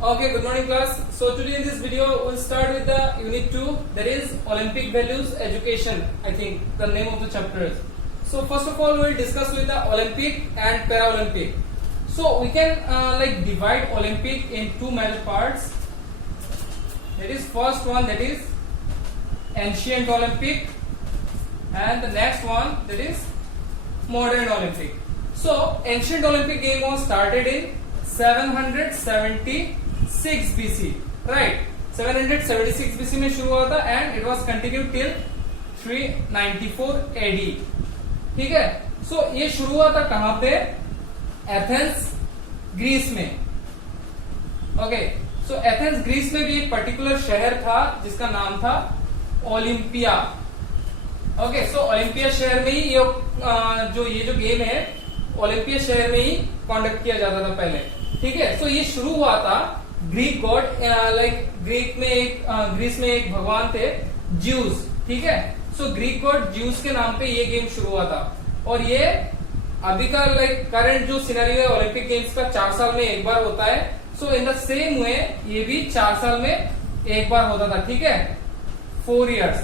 Okay, good morning class. So today in this video we'll start with the unit 2, that is Olympic values education. I think the name of the chapter is. So first of all we'll discuss with the Olympic and Paralympic. So we can divide Olympic in two major parts. That is first one, that is ancient Olympic, and the next one, that is modern Olympic. So ancient Olympic game was started in 776 BC, right? 776 BC में शुरू हुआ था and it was continued till 394 AD. ठीक है? So ये शुरू हुआ था कहां पे? एथेंस, ग्रीस में. ओके, सो एथेंस ग्रीस में भी एक पर्टिकुलर शहर था जिसका नाम था ओलिम्पिया. ओके, सो ओलिम्पिया शहर में ही ये जो गेम है ओलिम्पिया शहर में ही कंडक्ट किया जाता था पहले. ठीक है, सो ये शुरू हुआ था ग्रीक गॉड ग्रीस में एक भगवान थे ज्यूस. ठीक है, सो ग्रीक गॉड ज्यूस के नाम पे ये गेम शुरू हुआ था. और ये अभी का करंट जो सिनेरियो है ओलंपिक गेम्स का 4 साल में एक बार होता है. सो इन द सेम वे ये भी 4 साल में एक बार होता था. ठीक है, 4 इयर्स,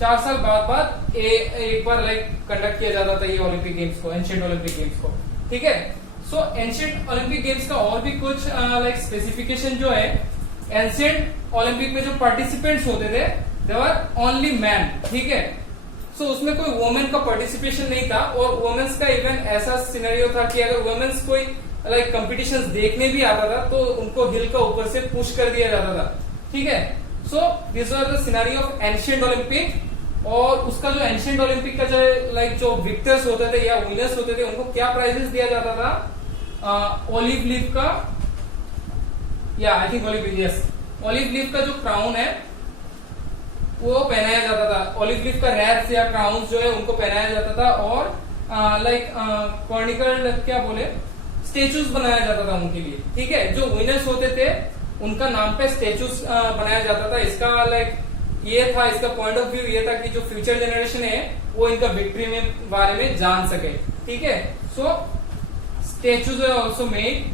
4 साल बाद एक बार कंडक्ट किया जाता था ये ओलंपिक गेम्स को, एंशिएंट ओलंपिक गेम्स को. ठीक है, सो एंशिएंट ओलंपिक गेम्स का और भी कुछ स्पेसिफिकेशन जो है, एंशिएंट ओलंपिक में जो पार्टिसिपेंट्स होते थे दे वर ओनली मैन. ठीक है, सो उसमें कोई वुमेन का पार्टिसिपेशन नहीं था. और वुमेन्स का इवन ऐसा सिनेरियो था कि अगर वुमेन्स कोई कंपटीशंस देखने भी आता था तो उनको हिल का ऊपर से पुश कर दिया जाता था. ठीक है, so this was the scenario of ancient Olympic. और उसका जो एंशिएंट ओलंपिक का जो विक्टर्स होते थे या विनर्स होते थे उनको क्या प्राइजेस दिया जाता था? ओलिव लीफ का, या आई थिंक ओलिव लीफ का जो क्राउन है वो पहनाया जाता था. ओलिव लीफ का रैप्स या क्राउन जो है उनको पहनाया जाता था. और कॉर्निकल क्या बोले, स्टेचूज बनाया जाता था उनके लिए. ठीक है, जो विनर्स होते थे उनका नाम पे स्टेचूज बनाया जाता था. इसका ये था, इसका पॉइंट ऑफ व्यू ये था कि जो फ्यूचर जनरेशन है वो इनका विक्ट्री में बारे में जान सके. ठीक है, so statues are also made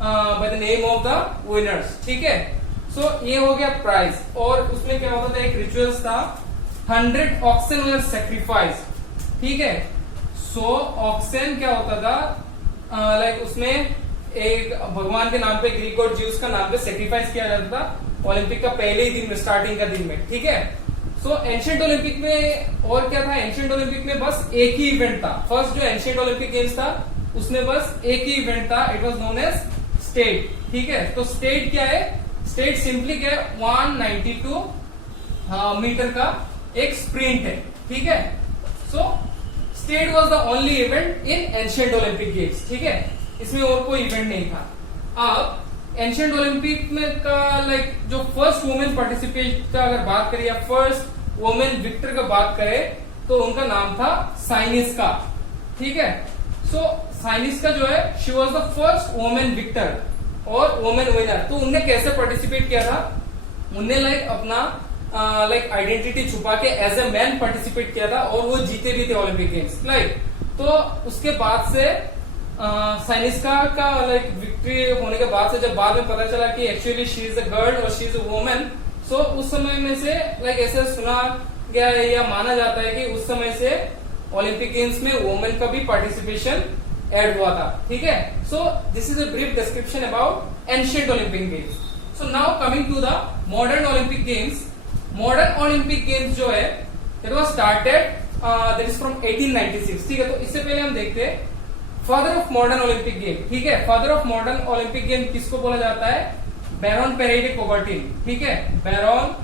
by the name of the winners. ठीक है, सो ये हो गया प्राइज. और उसमें क्या होता था, एक रिचुअल्स था, 100 ऑक्सन वर सैक्रिफाइस. ठीक है, सो ऑक्सन क्या होता था, उसमें एक भगवान के नाम पे, ग्रीक गॉड ज्यूस का नाम पे सैक्रिफाइस किया जाता था ओलंपिक का पहले ही दिन में, स्टार्टिंग का दिन में. ठीक है, सो एंशिएंट ओलंपिक में और क्या था, एंशिएंट ओलंपिक में बस एक ही इवेंट था. फर्स्ट जो एंशिएंट ओलंपिक गेम्स था उसमें बस एक ही इवेंट था. It was known as stade. ठीक है, तो स्टेट क्या है, स्टेट सिंपली क्या है, 192 मीटर का एक स्प्रिंट है. ठीक है, so state was the only event in ancient Olympic games. ठीक है, इसमें और कोई इवेंट नहीं था. अब एंशिएंट ओलंपिक में का जो फर्स्ट वुमेन पार्टिसिपेट का अगर बात करें या फर्स्ट वुमेन विक्टर का बात करें तो उनका नाम था साइनिस्का. ठीक है, सो साइनिस्का जो है, she was the first women victor और वुमेन विनर. तो उनने कैसे पार्टिसिपेट किया था, उनने अपना आइडेंटिटी छुपा के एज ए मैन पार्टिसिपेट किया था और वो जीते भी थे ओलंपिक गेम्स. तो उसके बाद से साइनिस्का का विक्ट्री होने के बाद से जब बाद में पता चला कि actually she is a girl और शी इज अ वुमेन, सो उस समय में से ऐसे सुना गया है या माना जाता है कि उस समय से ओलंपिक गेम्स में वुमेन का भी पार्टिसिपेशन ऐड हुआ था. ठीक है, so this is a brief description about ancient Olympic games. So now coming to the modern Olympic games. Modern Olympic games जो है it was started that is from 1896. ठीक है, तो इससे पहले हम देखते हैं father of modern Olympic game. ठीक है, father of modern Olympic game किसको बोला जाता है? बैरन पेरे डे कुबर्टिन. ठीक है, बैरन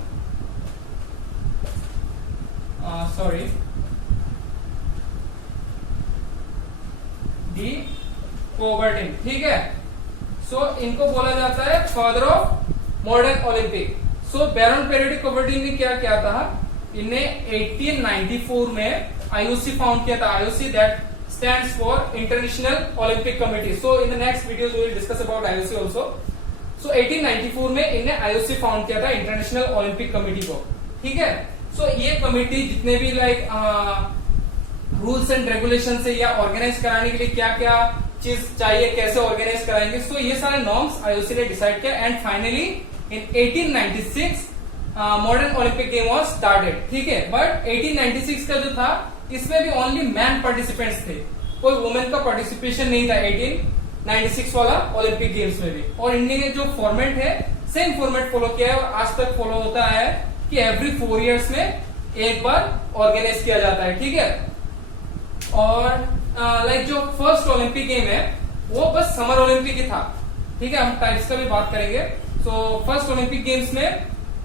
डी कुबर्टिन. ठीक है, सो इनको बोला जाता है फादर ऑफ मॉडर्न ओलंपिक. सो बैरन पेरे डे कुबर्टिन ने क्या किया था, इन्हें 1894 में आईओसी फाउंड किया था. IOC that stands for International Olympic Committee. So in the next videos we will discuss about IOC also. So 1894 में इन्हें IOC फाउंड किया था, इंटरनेशनल ओलंपिक कमेटी को. ठीक है, सो ये कमेटी जितने भी रूल्स एंड रेगुलेशन से या ऑर्गेनाइज कराने के लिए क्या क्या चीज चाहिए, कैसे ऑर्गेनाइज कराएंगे। सो ये सारे नॉर्म्स आईओसी ने डिसाइड किया and finally in 1896 modern Olympic game was started, ठीक है। बट 1896 का जो था इसमें भी ओनली मैन पार्टिसिपेंट्स थे, कोई वुमेन का पार्टिसिपेशन नहीं था 1896 वाला ओलंपिक गेम्स में भी। और इंडिया ने जो फॉर्मेट है सेम फॉर्मेट फॉलो किया है और आज तक फॉलो होता है कि एवरी 4 इयर्स में एक बार ऑर्गेनाइज किया जाता है, ठीक है। और लाइक जो फर्स्ट ओलंपिक गेम है वो बस समर ओलंपिक ही था, ठीक है। हम टाइप्स का भी बात करेंगे। सो फर्स्ट ओलंपिक गेम्स में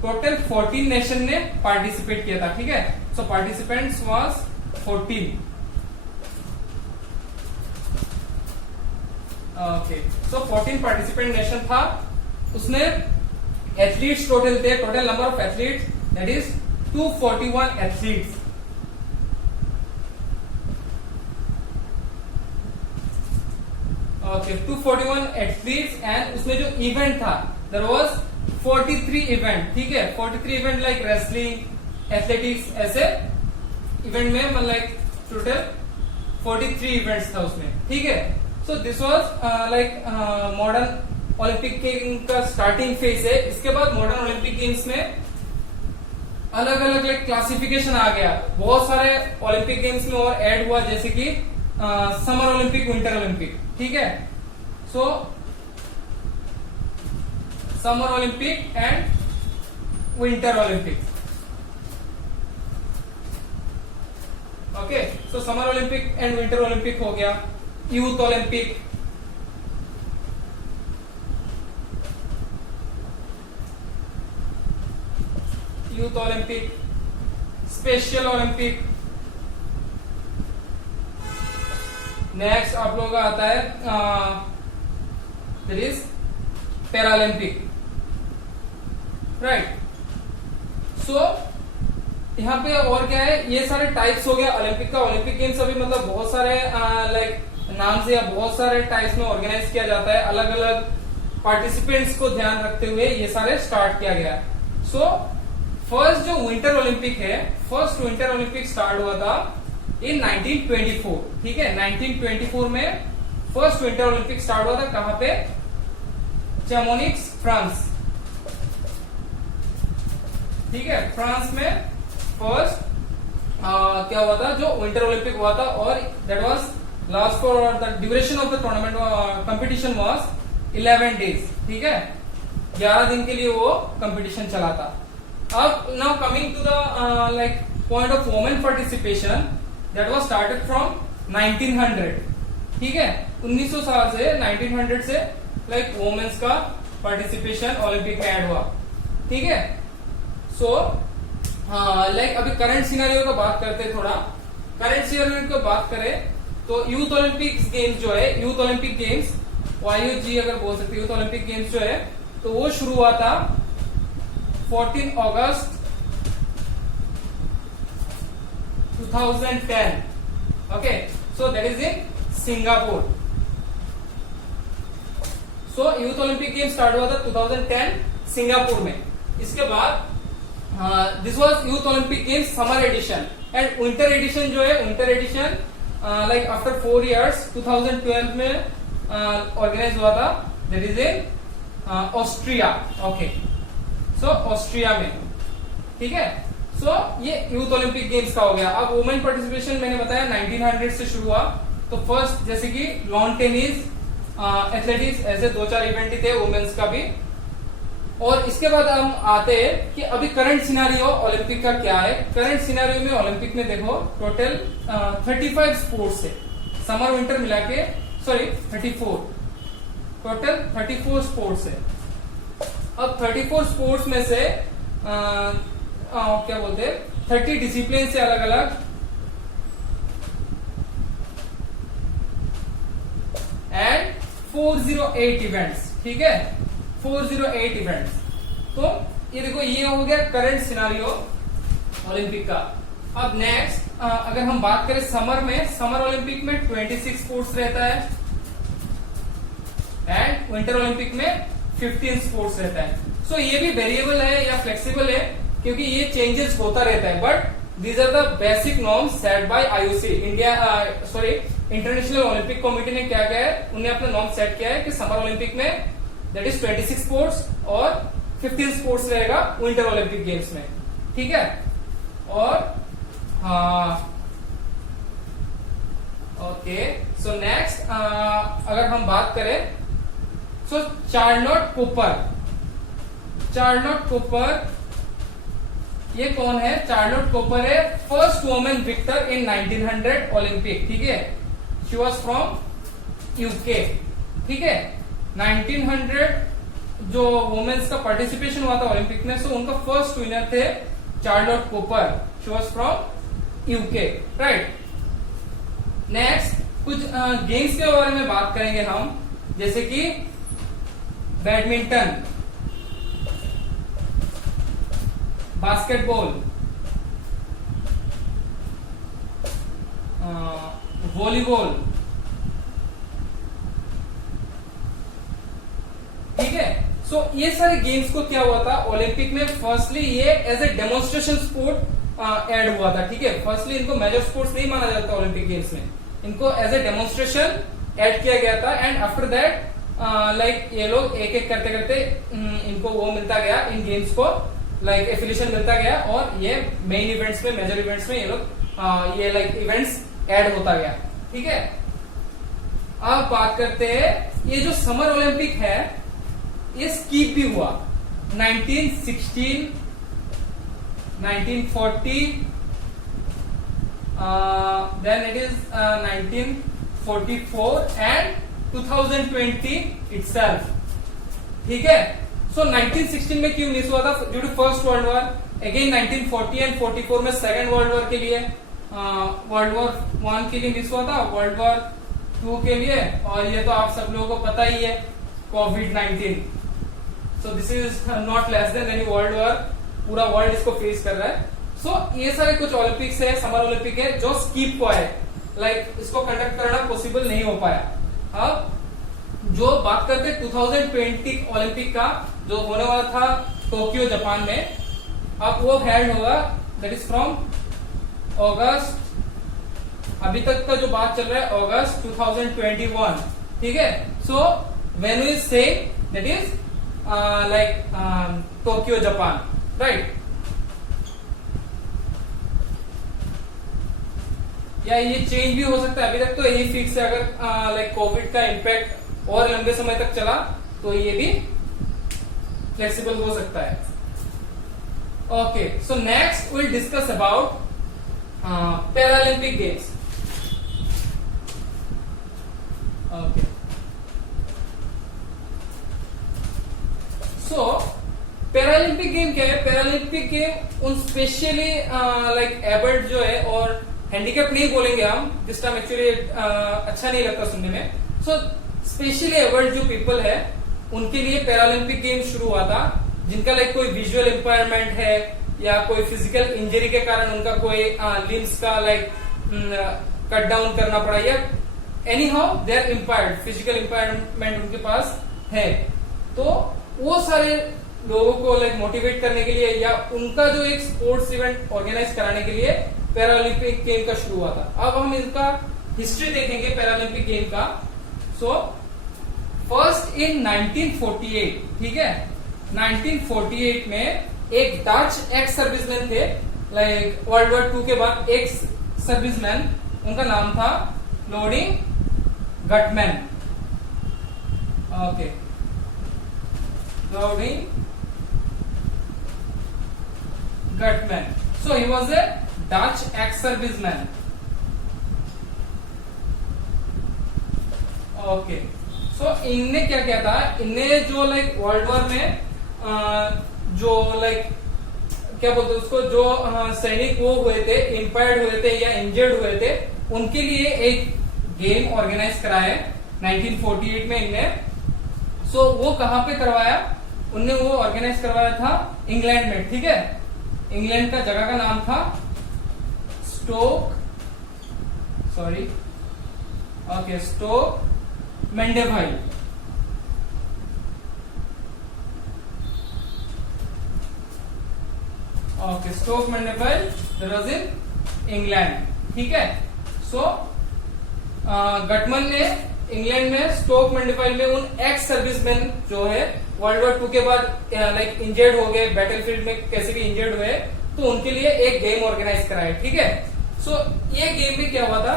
टोटल 14 नेशन ने पार्टिसिपेट किया था, ठीक है। So participants was 14। Okay, so 14 participant nation था। उसमें एथलीट्स टोटल थे, total number of athletes that is 241 athletes. Okay, 241 athletes and उसमें जो इवेंट था देयर वाज 43 इवेंट, ठीक है। 43 इवेंट लाइक रेसलिंग, एथलेटिक्स, ऐसे इवेंट में मतलब लाइक टोटल 43 इवेंट्स था उसमें, ठीक है। So this was like modern Olympic game का स्टार्टिंग फेज है। इसके बाद मॉडर्न ओलंपिक गेम्स में अलग अलग लाइक क्लासिफिकेशन आ गया, बहुत सारे ओलंपिक गेम्स में और ऐड हुआ, जैसे कि समर ओलंपिक, विंटर ओलंपिक, ठीक है। सो summer Olympic and winter Olympic. Okay, so summer Olympic and winter Olympic हो गया। Youth Olympic, youth Olympic, special Olympic. Next आप लोगों का आता है दैट इज पैरालंपिक, राइट। सो यहाँ पे और क्या है, ये सारे टाइप्स हो गया ओलंपिक का। ओलंपिक गेम्स अभी मतलब बहुत सारे लाइक नाम से या बहुत सारे टाइप्स में ऑर्गेनाइज किया जाता है, अलग अलग पार्टिसिपेंट्स को ध्यान रखते हुए ये सारे स्टार्ट किया गया। सो फर्स्ट जो विंटर ओलंपिक है, फर्स्ट विंटर ओलंपिक स्टार्ट हुआ था इन 1924, ठीक है। 1924 में फर्स्ट विंटर ओलंपिक स्टार्ट हुआ था। कहां पे? चैमोनिक्स, फ्रांस, ठीक है। फ्रांस में फर्स्ट क्या हुआ था, जो विंटर ओलंपिक हुआ था, और that was last for the duration of the tournament competition was 11 days, ठीक है। 11 दिन के लिए वो कंपटीशन चला था। अब now coming to the like point of women participation, that was started from 1900, ठीक है। 1900 साल से 1900 से लाइक वुमेन्स का पार्टिसिपेशन ओलंपिक में ऐड हुआ, ठीक है। सो लाइक अभी करंट सिनेरियो का बात करते हैं थोड़ा। करंट सिनेरियो की बात करें तो यूथ ओलंपिक गेम्स जो है, यूथ ओलंपिक गेम्स YOG अगर बोल सकते, यूथ ओलंपिक गेम्स जो है तो वो शुरू हुआ था 14 अगस्त 2010, okay. So that is in Singapore. So youth Olympic game start हुआ था 2010 सिंगापुर में। इसके बाद this was youth Olympic games summer edition and winter edition जो है, winter edition like after 4 years 2012 में ऑर्गेनाइज हुआ था, that is in Austria, okay. So Austria में, ठीक है। सो ये यूथ ओलंपिक गेम्स का हो गया। अब वुमेन पार्टिसिपेशन मैंने बताया 1900 से शुरू हुआ। तो फर्स्ट जैसे कि लॉन टेनिस, एथलेटिक्स, ऐसे 2-4 इवेंट ही थे वुमेन्स का भी। और इसके बाद हम आते हैं कि अभी करंट सिनेरियो ओलंपिक का क्या है। करंट सिनेरियो में ओलंपिक में देखो टोटल 35 स्पोर्ट्स है, समर विंटर मिला के, सॉरी 34, टोटल 34 स्पोर्ट्स है। अब 34 स्पोर्ट्स में से क्या बोलते हैं, 30 डिसिप्लिन से अलग अलग एंड 408 इवेंट्स, ठीक है। 408 इवेंट्स। तो ये देखो, ये हो गया करंट सिनारियो ओलंपिक का। अब नेक्स्ट अगर हम बात करें समर में, समर ओलंपिक में 26 स्पोर्ट्स रहता है एंड विंटर ओलंपिक में 15 स्पोर्ट्स रहता है। सो ये भी वेरिएबल है या फ्लेक्सिबल है, क्योंकि ये चेंजेस होता रहता है, but these are the basic norms set by IOC India, sorry international Olympic committee ने क्या किया है, उन्हें अपना नॉर्म सेट किया है कि समर ओलंपिक में दैट इज 26 स्पोर्ट्स और 15 स्पोर्ट्स रहेगा विंटर ओलंपिक गेम्स में, ठीक है। और ओके, सो नेक्स्ट अगर हम बात करें, सो चार्लोट कूपर ये कौन है? चार्लोट कूपर है फर्स्ट वुमेन विक्टर इन 1900 ओलंपिक, ठीक है। शी वॉज फ्रॉम यूके, ठीक है। 1900 जो वुमेन्स का पार्टिसिपेशन हुआ था ओलंपिक में, सो उनका फर्स्ट विनर थे Charlotte Cooper. She was from UK, right. Next कुछ गेम्स के बारे में बात करेंगे हम, जैसे कि बैडमिंटन, बास्केटबॉल, वॉलीबॉल, ठीक है। सो ये सारे गेम्स को क्या हुआ था ओलंपिक में, फर्स्टली ये as a demonstration sport add हुआ था, ठीक है। फर्स्टली इनको मेजर स्पोर्ट्स नहीं माना जाता ओलंपिक गेम्स में, इनको एज ए डेमोन्स्ट्रेशन ऐड किया गया था। एंड आफ्टर दैट लाइक ये लोग एक एक करते करते इनको वो मिलता गया, इन गेम्स को लाइक एफिलिएशन मिलता गया, और ये मेन इवेंट्स में, मेजर इवेंट्स में ये लोग ये लाइक इवेंट्स ऐड होता गया, ठीक है। अब बात करते हैं, ये जो समर ओलंपिक है ये स्कीप भी हुआ 1916, 1940, then it is 1944 and 2020 itself, ठीक है। सो 1916 में क्यों मिस हुआ था? Due to first world war. Again 1940 and 44 में सेकेंड वर्ल्ड वॉर के लिए, वर्ल्ड वॉर 1 के लिए मिस हुआ था, वर्ल्ड वॉर 2 के लिए, और ये तो आप सब लोगों को पता ही है, कोविड-19। So this is not less than any world war, पूरा वर्ल्ड इसको फेस कर रहा है। सो ये सारे कुछ ओलंपिक्स है, समर ओलंपिक है, जो स्कीप हुआ है, लाइक इसको कंडक्ट करना पॉसिबल नहीं हो पाया। अब जो बात करते हैं 2020 ओलंपिक का, जो होने वाला था टोक्यो जापान में, अब वो हेल्ड होगा, दैट इज फ्रॉम अगस्त, अभी तक का जो बात चल रहा है अगस्त 2021, ठीक है। So venue is same, that is like Tokyo Japan, right. या ये चेंज भी हो सकता है, अभी तक तो यही फिक्स है। अगर लाइक कोविड का इम्पैक्ट और लंबे समय तक चला तो ये भी फ्लेक्सिबल हो सकता है। Okay, so next will discuss about Paralympic games. Okay, so Paralympic game क्या है? पैरालंपिक गेम उन स्पेशली लाइक एबल्ड जो है, और हैंडीकैप नहीं बोलेंगे हम दिस टाइम, एक्चुअली अच्छा नहीं लगता सुनने में। सो स्पेशली एबल्ड जो पीपल है उनके लिए पैरालंपिक गेम शुरू हुआ था, जिनका लाइक कोई विजुअल इम्पायरमेंट है या कोई फिजिकल इंजरी के कारण उनका कोई लिम्स का लाइक कट डाउन करना पड़ा, या anyhow they are impaired, physical impairment उनके पास है। तो वो सारे लोगों को लाइक मोटिवेट करने के लिए, या उनका जो एक स्पोर्ट्स इवेंट ऑर्गेनाइज कराने के लिए पैरालंपिक गेम का शुरू हुआ था। अब हम इसका हिस्ट्री देखेंगे पैरालंपिक गेम का। सो फर्स्ट इन 1948, ठीक है, 1948 में एक डच एक्स सर्विसमैन थे, लाइक वर्ल्ड वॉर 2 के बाद एक सर्विसमैन, उनका नाम था Ludwig Guttmann. Okay, Ludwig Guttmann, so he was a Dutch ex serviceman. Okay, so इनने क्या किया था, इनने जो लाइक वर्ल्ड वॉर में जो लाइक क्या बोलते हैं उसको, जो सैनिक वो हुए थे, इंपायर्ड हुए थे या इंजर्ड हुए थे, उनके लिए एक गेम ऑर्गेनाइज कराया 1948 में इनने। सो वो कहां पे करवाया? उनने वो ऑर्गेनाइज करवाया था इंग्लैंड में, ठीक है। इंग्लैंड का जगह का नाम था Stoke, sorry, okay, Stoke Mandeville. Okay, Stoke Mandeville, that was in England, ठीक है। सो गटमन ने इंग्लैंड में स्टोक मंडीफाइल में उन एक्स सर्विसमैन जो है वर्ल्ड वॉर 2 के बाद लाइक इंजर्ड हो गए, बैटलफील्ड में कैसे भी इंजर्ड हुए, तो उनके लिए एक गेम ऑर्गेनाइज कराया। ठीक है, सो ये गेम में क्या हुआ था,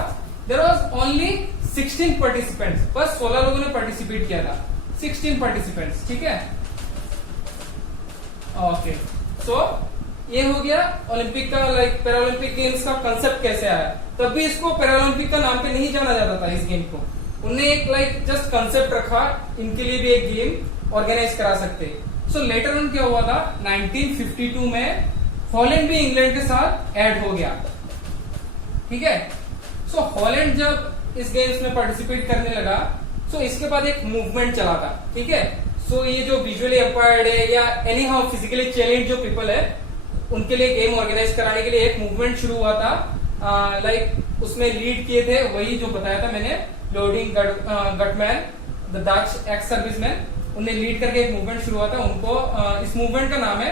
देयर वाज ओनली 16 पार्टिसिपेंट्स, बस 16 लोगों ने पार्टिसिपेट किया था, 16 पार्टिसिपेंट्स। ठीक है, ओके, सो ये हो गया ओलंपिक का लाइक पैरालंपिक गेम्स का कंसेप्ट कैसे आया। तभी इसको पैरालंपिक का नाम पे नहीं जाना जाता था इस गेम को, उन्हें एक लाइक जस्ट कंसेप्ट रखा, इनके लिए भी एक गेम ऑर्गेनाइज करा सकते। सो लेटर ऑन क्या हुआ था, 1952 में हॉलैंड भी इंग्लैंड के साथ ऐड हो गया। ठीक है, सो हॉलैंड जब इस गेम्स में पार्टिसिपेट करने लगा, सो इसके बाद एक मूवमेंट चला था। ठीक है, सो ये जो विजुअली एम्पायर्ड है या एनी हाउ फिजिकली चैलेंज जो पीपल है, उनके लिए गेम ऑर्गेनाइज कराने के लिए एक मूवमेंट शुरू हुआ था। लाइक उसमें लीड किए थे वही जो बताया था मैंने, loading Guttmann, the Dutch ex serviceman, उन्हें लीड करके एक मूवमेंट शुरू हुआ था। उनको इस मूवमेंट का नाम है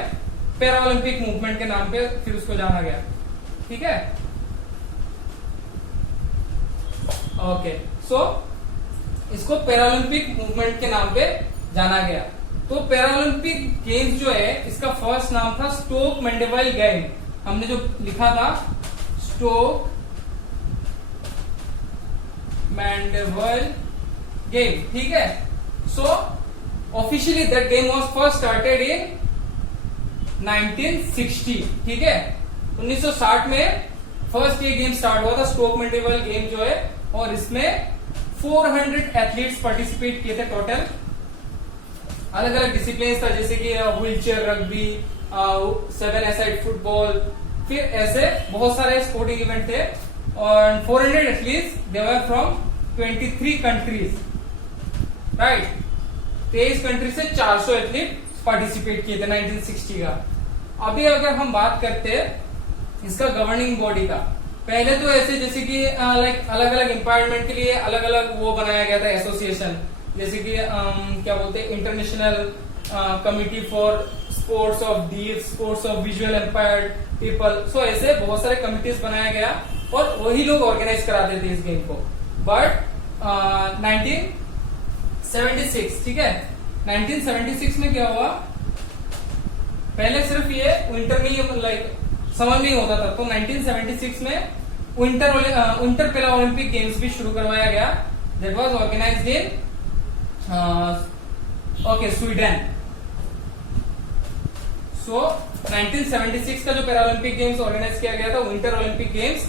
पैरालंपिक मूवमेंट के नाम पे फिर उसको जाना गया। ठीक है, ओके, सो इसको पैरालंपिक मूवमेंट के नाम पे जाना गया। तो पैरालंपिक गेम्स जो है, इसका फर्स्ट नाम था स्टोक मंडीफाइल गेम, हमने जो लिखा था स्टोक मंडीफाइल गेम। ठीक है, so officially that game was first started in 1960। ठीक है, 1960 में फर्स्ट ये गेम स्टार्ट हुआ था स्टोक मंडीफाइल गेम जो है, और इसमें 400 एथलीट्स पार्टिसिपेट किए थे टोटल। अलग अलग डिसिप्लिन था, जैसे कि wheel chair rugby, 7 aside football, फिर ऐसे बहुत सारे स्पोर्टिंग इवेंट थे। और 400 athletes, they were from 23 countries, right. 23 country से 400 एथलीट पार्टिसिपेट किए थे 1960 का। अभी अगर हम बात करते हैं इसका गवर्निंग बॉडी का, पहले तो ऐसे जैसे कि लाइक अलग अलग एम्पावरमेंट के लिए अलग अलग वो बनाया गया था एसोसिएशन, जैसे कि क्या बोलते हैं, international committee for sports of deaf, sports of visual impaired people. So ऐसे बहुत सारे कमिटीज बनाया गया और वही लोग ऑर्गेनाइज कराते थे इस गेम को। बट 1976, ठीक है, 1976 में क्या हुआ, पहले सिर्फ ये विंटर में लाइक समर में ही होता था, तो 1976 में विंटर पैरा ओलंपिक गेम्स भी शुरू करवाया गया। That was organised in Sweden. So 1976 का जो पैरा ओलंपिक गेम्स ऑर्गेनाइज किया गया था, winter Olympic games,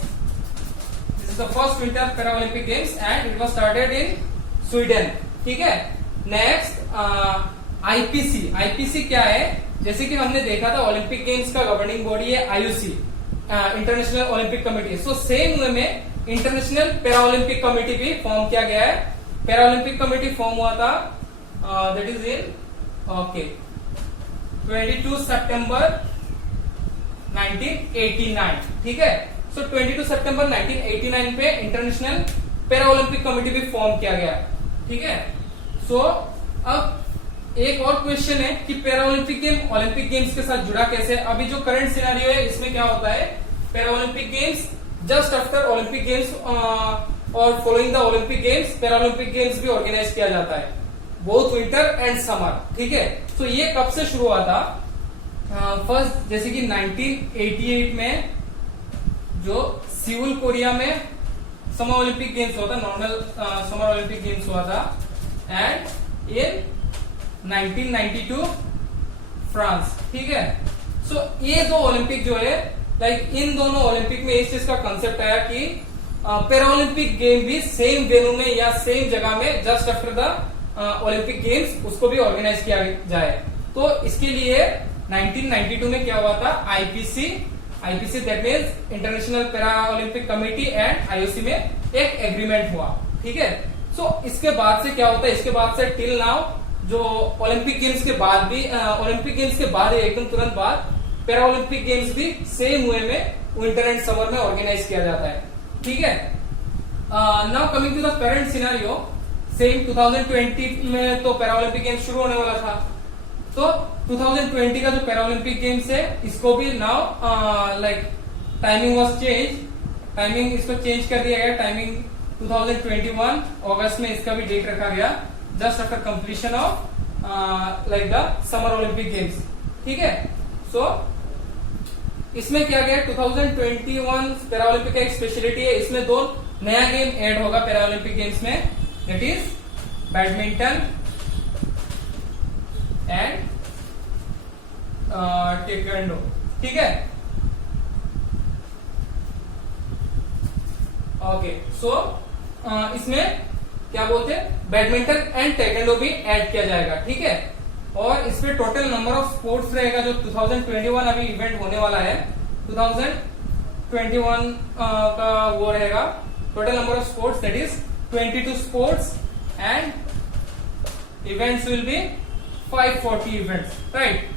this is the first winter para Olympic games and it was started in Sweden. ठीक है, नेक्स्ट आईपीसी। आईपीसी क्या है, जैसे कि हमने देखा था ओलंपिक गेम्स का गवर्निंग बॉडी है IOC, international Olympic committee. So same way में इंटरनेशनल पैरा ओलंपिक कमेटी भी फॉर्म किया गया है। पैरा ओलंपिक कमेटी फॉर्म हुआ था दैट इज इन 22 सितंबर 1989। ठीक है, सो 22 सितंबर 1989 पे इंटरनेशनल पैरा ओलंपिक कमेटी भी फॉर्म किया गया। ठीक है, सो अब एक और क्वेश्चन है कि para Olympic game Olympic games के साथ जुड़ा कैसे। अभी जो करंट सिनेरियो है इसमें क्या होता है, para Olympic games just after Olympic games और following the Olympic games para Olympic games भी ऑर्गेनाइज किया जाता है, बोथ विंटर एंड समर। ठीक है, तो ये कब से शुरू हुआ था, फर्स्ट जैसे कि 1988 में जो सिउल कोरिया में समर ओलंपिक गेम्स हुआ था, नॉर्मल समर ओलंपिक गेम्स हुआ था, एंड इन 1992 फ्रांस। ठीक है, सो ये दो ओलंपिक जो है लाइक इन दोनों ओलंपिक में इस चीज का कंसेप्ट आया कि पैरा ओलंपिक गेम भी सेम वेन्यू में या सेम जगह में just after the Olympic games उसको भी ऑर्गेनाइज किया जाए। तो इसके लिए 1992 में क्या हुआ था, IPC that means international para Olympic committee and IOC में एक एग्रीमेंट हुआ। ठीक है, सो इसके बाद से क्या होता है, इसके बाद से टिल नाउ जो ओलंपिक गेम्स के बाद भी ओलंपिक गेम्स के बाद एकदम तुरंत बाद पैरा ओलंपिक गेम्स भी सेम वे में विंटर एंड समर में ऑर्गेनाइज किया जाता है। ठीक है, now coming to the current scenario, same 2020 में तो पैरा ओलंपिक गेम्स शुरू होने वाला था, तो 2020 का जो पैरा ओलंपिक गेम्स है इसको भी now like timing was change, timing इसको चेंज कर दिया गया, टाइमिंग 2021 अगस्त में इसका भी डेट रखा गया, just after completion of like the summer Olympic games. ठीक है, सो इसमें क्या गया, 2021 पैरा ओलंपिक का एक स्पेशलिटी है, इसमें 2 नया गेम ऐड होगा पैरा ओलंपिक गेम्स में, that is badminton and taekwondo. ठीक है, ओके, सो इसमें क्या बोलते हैं, बैडमिंटन एंड टेक्वांडो भी ऐड किया जाएगा। ठीक है, और इसमें टोटल नंबर ऑफ स्पोर्ट्स रहेगा जो 2021 अभी इवेंट होने वाला है, 2021 का वो रहेगा total number of sports that is 22 sports and events will be 540 events, right,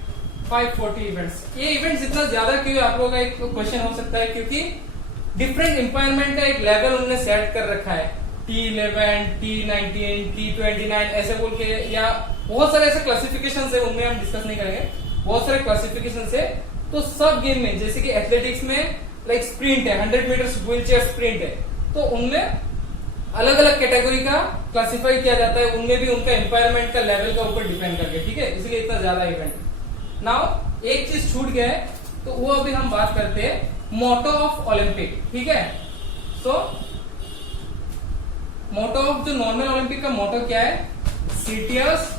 540 events. ये इवेंट्स इतना ज्यादा क्यों, आप लोगों का एक क्वेश्चन हो सकता है, क्योंकि डिफरेंट एम्पायरमेंट का एक लेवल उन्होंने सेट कर रखा है, T11, T19, T29 ऐसे बोल के, या बहुत सारे ऐसे क्लासिफिकेशन है, उनमें हम डिस्कस नहीं करेंगे, बहुत सारे क्लासिफिकेशन है। तो सब गेम में, जैसे कि एथलेटिक्स में लाइक स्प्रिंट है, 100 मीटर व्हील चेयर स्प्रिंट है, तो उनमें अलग अलग कैटेगरी का क्लासिफाई किया जाता है, उनमें भी उनका एम्पायरमेंट का लेवल का ऊपर डिपेंड करके। ठीक है, इसलिए इतना ज्यादा इवेंट। नाउ एक चीज छूट गया है, तो वो अभी हम बात करते हैं मोटो ऑफ ओलंपिक। ठीक है, सो मोटो ऑफ जो नॉर्मल ओलंपिक का मोटो क्या है, सीटियस,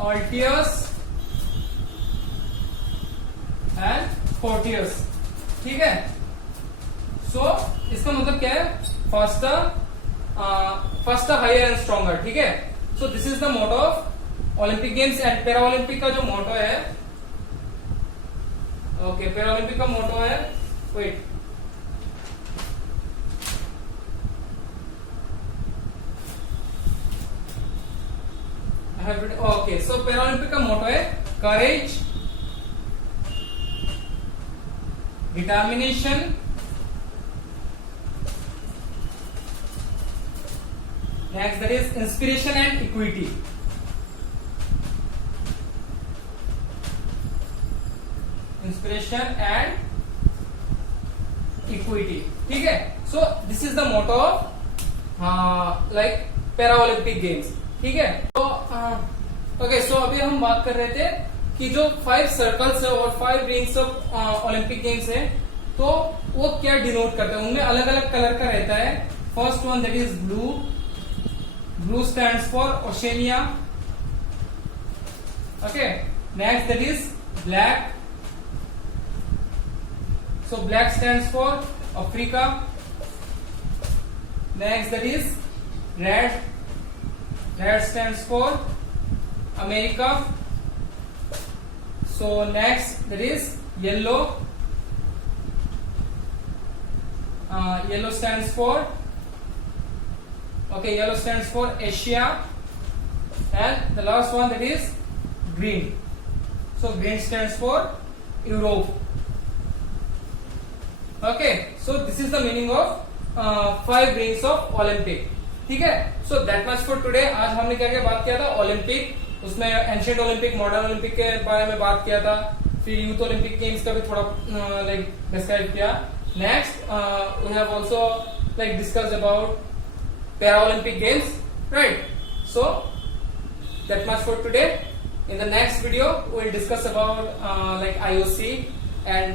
ऑल्टियस एंड फोर्टियस। ठीक है, सो इसका मतलब क्या है, फास्टर, हायर एंड स्ट्रॉन्गर। ठीक है, so this is the motto of Olympic games and para Olympic का जो मोटो है, ओके, पैरा ओलंपिक का मोटो है, wait, okay, so para Olympic का मोटो है courage, determination, next that is inspiration and equity. Inspiration and equity. ठीक है, so this is the motto of like para Olympic games. ठीक है, तो okay, सो अभी हम बात कर रहे थे कि जो 5 सर्कल्स है और 5 रिंग्स ऑफ ओलंपिक गेम्स है, तो वो क्या डिनोट करते हैं, उनमें अलग अलग कलर का रहता है। First one that is blue, blue stands for Oceania. Okay, next that is black, so black stands for Africa. Next that is red, red stands for America. So next that is yellow, yellow stands for, okay, yellow stands for Asia. And the last one that is green, so green stands for Europe. Okay, so this is the meaning of 5 rings of Olympic. ठीक है, सो that much for today. आज हमने क्या क्या बात किया था, Olympic, उसमें एंशिएंट ओलंपिक, मॉडर्न ओलंपिक के बारे में बात किया था, फिर यूथ ओलंपिक गेम्स का भी थोड़ा लाइक डिस्क्राइब किया। Next we have also like discussed about para Olympic games, right. So that much for today. In the next video we will discuss about like IOC and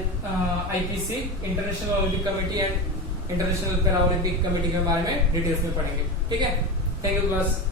IPC, international Olympic committee and international para Olympic committee के बारे में details में पढ़ेंगे। ठीक है, thank you बस।